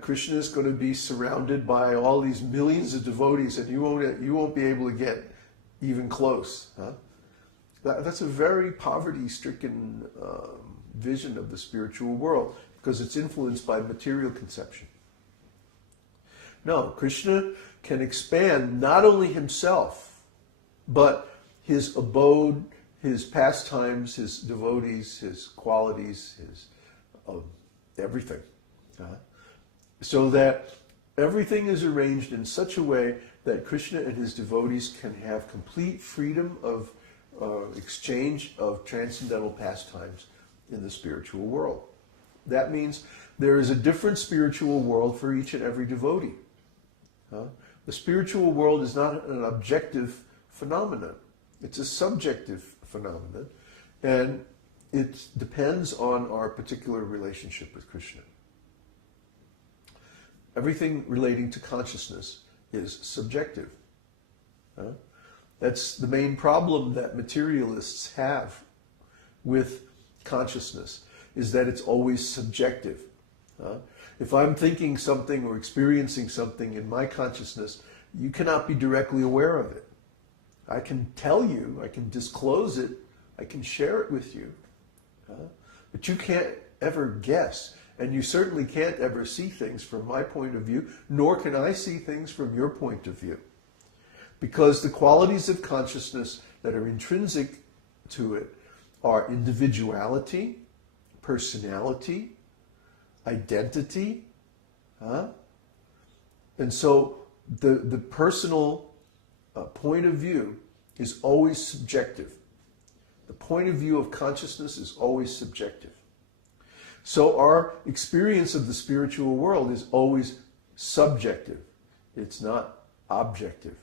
Krishna is going to be surrounded by all these millions of devotees, and you won't be able to get even close. Huh? That's a very poverty-stricken vision of the spiritual world, because it's influenced by material conception. No, Krishna can expand not only himself, but his abode, his pastimes, his devotees, his qualities, his everything. So that everything is arranged in such a way that Krishna and his devotees can have complete freedom of exchange of transcendental pastimes in the spiritual world. That means there is a different spiritual world for each and every devotee. The spiritual world is not an objective phenomenon. It's a subjective phenomenon, and it depends on our particular relationship with Krishna. Everything relating to consciousness is subjective. That's the main problem that materialists have with consciousness, is that it's always subjective. If I'm thinking something or experiencing something in my consciousness, you cannot be directly aware of it. I can tell you, I can disclose it, I can share it with you, but you can't ever guess, and you certainly can't ever see things from my point of view, nor can I see things from your point of view. Because the qualities of consciousness that are intrinsic to it are individuality, personality, identity. And so the personal point of view is always subjective. The point of view of consciousness is always subjective. So our experience of the spiritual world is always subjective. It's not objective.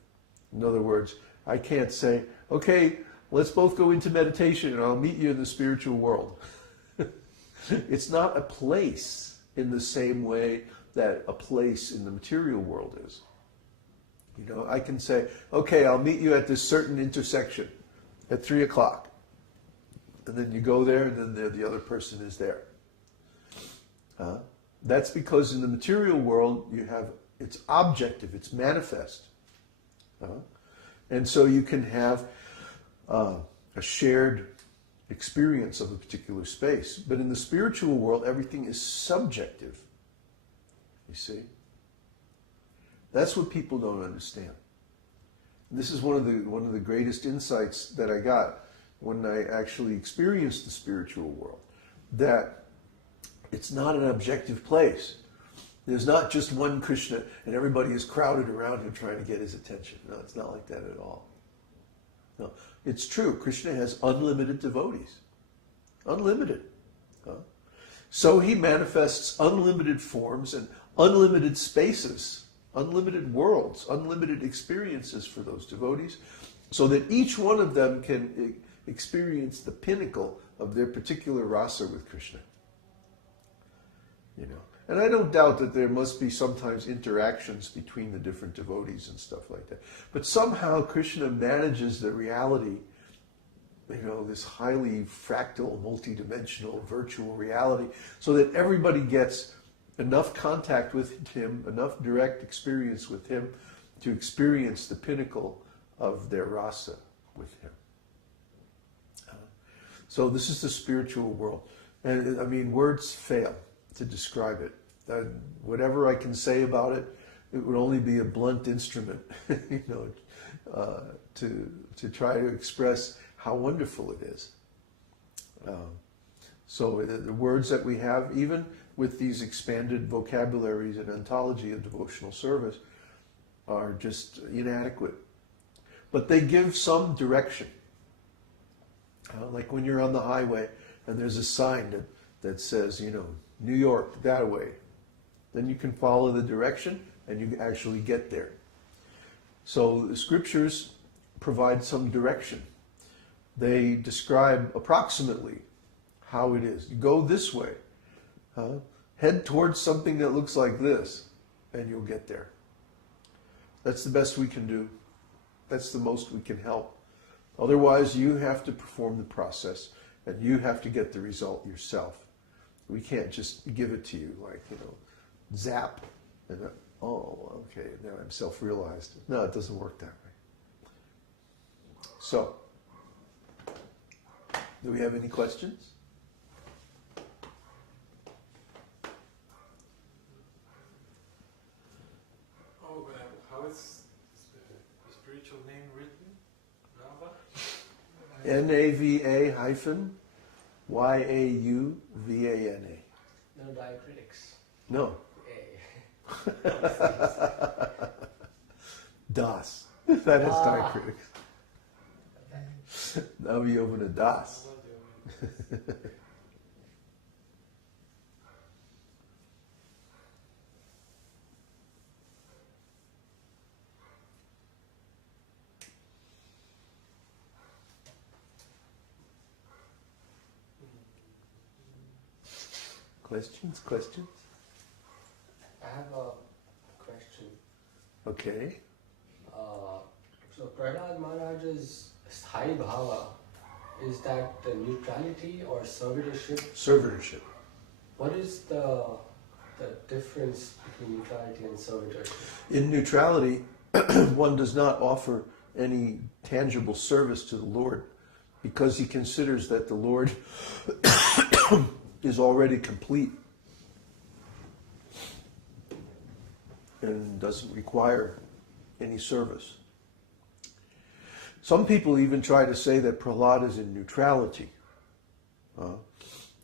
In other words, I can't say, okay, let's both go into meditation and I'll meet you in the spiritual world. It's not a place in the same way that a place in the material world is. You know, I can say, okay, I'll meet you at this certain intersection at 3 o'clock. And then you go there, and then the other person is there. That's because in the material world, it's objective, it's manifest. And so you can have a shared experience of a particular space. But in the spiritual world, everything is subjective. You see? That's what people don't understand. And this is one of the greatest insights that I got when I actually experienced the spiritual world. That it's not an objective place. There's not just one Krishna and everybody is crowded around him trying to get his attention. No, it's not like that at all. No, it's true. Krishna has unlimited devotees. Unlimited. So he manifests unlimited forms and unlimited spaces, unlimited worlds, unlimited experiences for those devotees, so that each one of them can experience the pinnacle of their particular rasa with Krishna. You know, and I don't doubt that there must be sometimes interactions between the different devotees and stuff like that. But somehow Krishna manages the reality, you know, this highly fractal, multidimensional, virtual reality, so that everybody gets enough contact with him, enough direct experience with him to experience the pinnacle of their rasa with him. So this is the spiritual world. And I mean, words fail to describe it. Whatever I can say about it, it would only be a blunt instrument, you know, to try to express how wonderful it is. So the words that we have, even with these expanded vocabularies and ontology of devotional service, are just inadequate. But they give some direction. Like when you're on the highway and there's a sign that says, you know, New York, that way. Then you can follow the direction and you actually get there. So the scriptures provide some direction. They describe approximately how it is. You go this way. Head towards something that looks like this, and you'll get there. That's the best we can do. That's the most we can help. Otherwise, you have to perform the process, and you have to get the result yourself. We can't just give it to you like, you know, zap, and oh, okay, now I'm self-realized. No, it doesn't work that way. So, do we have any questions? Oh, how is the spiritual name written? Nava? Nava-Yauvanā. No diacritics. No. Das. That is diacritics. Nava-Yauvanā Das. Questions? I have a question. Okay. So Prahlad Maharaj's Śrī Bhava, is that the neutrality or servitorship? Servitorship. What is the difference between neutrality and servitorship? In neutrality, one does not offer any tangible service to the Lord because he considers that the Lord is already complete and doesn't require any service. Some people even try to say that Prahlad is in neutrality,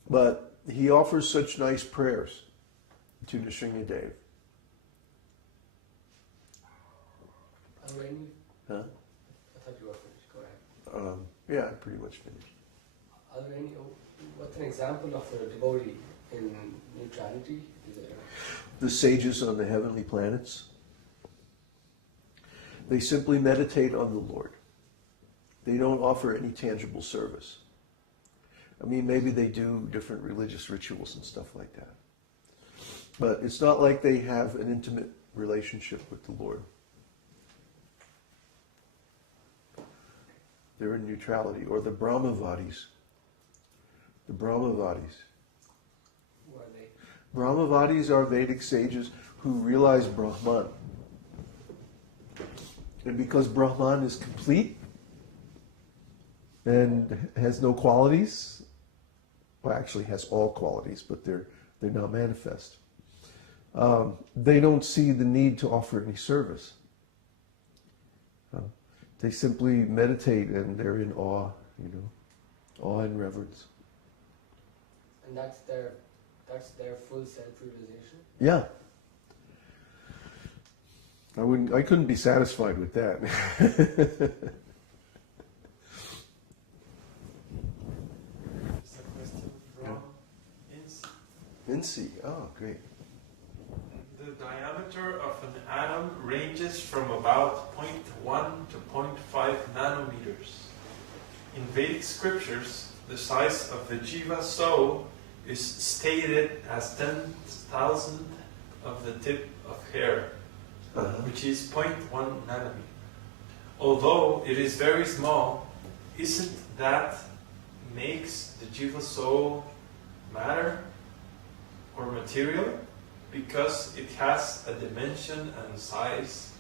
but he offers such nice prayers to Nrsimhadev. Huh? I thought you were finished. Go ahead. Yeah, I'm pretty much finished. Are there any? What's an example of a devotee in neutrality? Is there? The sages on the heavenly planets. They simply meditate on the Lord. They don't offer any tangible service. I mean, maybe they do different religious rituals and stuff like that. But it's not like they have an intimate relationship with the Lord. They're in neutrality. Or the Brahmavadis. The Brahmavadis. Who are they? Brahmavadis are Vedic sages who realize Brahman. And because Brahman is complete and has no qualities, well, actually has all qualities, but they're not manifest. They don't see the need to offer any service. They simply meditate and they're in awe, awe and reverence. And that's their full self-realization? Yeah. I couldn't be satisfied with that. There's a question from Insi. Oh, great. The diameter of an atom ranges from about 0.1 to 0.5 nanometers. In Vedic scriptures, the size of the jiva soul is stated as 10,000 of the tip of hair, which is 0.1 nanometer. Although it is very small, isn't that makes the jiva soul matter or material? Because it has a dimension and size,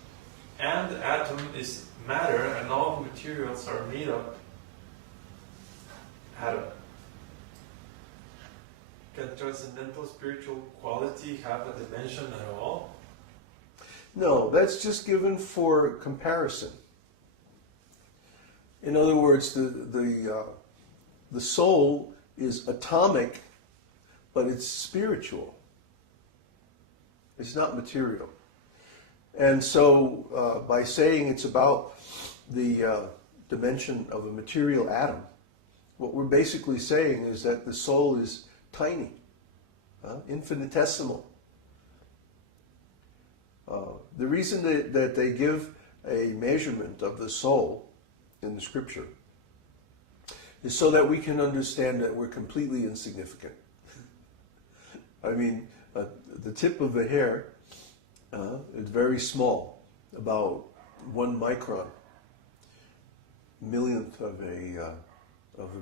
and the atom is matter and all materials are made up atom. Can transcendental spiritual quality have a dimension at all? No, that's just given for comparison. In other words, the soul is atomic, but it's spiritual. It's not material. And so by saying it's about the dimension of a material atom, what we're basically saying is that the soul is tiny, infinitesimal. The reason that they give a measurement of the soul in the scripture is so that we can understand that we're completely insignificant. I mean, the tip of a hair is very small, about 1 micron, millionth of a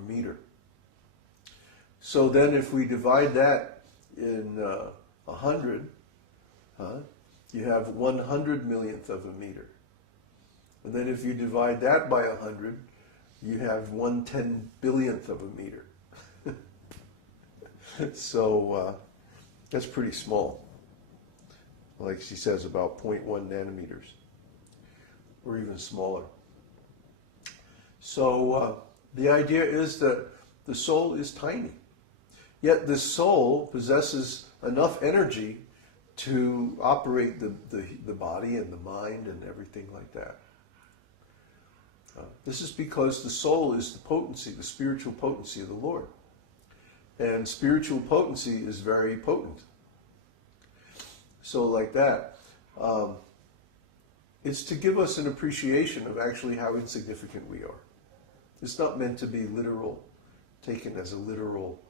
meter. So then if we divide that in 100, you have 100 millionth of a meter. And then if you divide that by 100, you have 1/10 billionth of a meter. So that's pretty small. Like she says, about 0.1 nanometers, or even smaller. So the idea is that the soul is tiny. Yet the soul possesses enough energy to operate the body and the mind and everything like that. This is because the soul is the potency, the spiritual potency of the Lord. And spiritual potency is very potent. So like that, it's to give us an appreciation of actually how insignificant we are. It's not meant to be literal, taken as a literal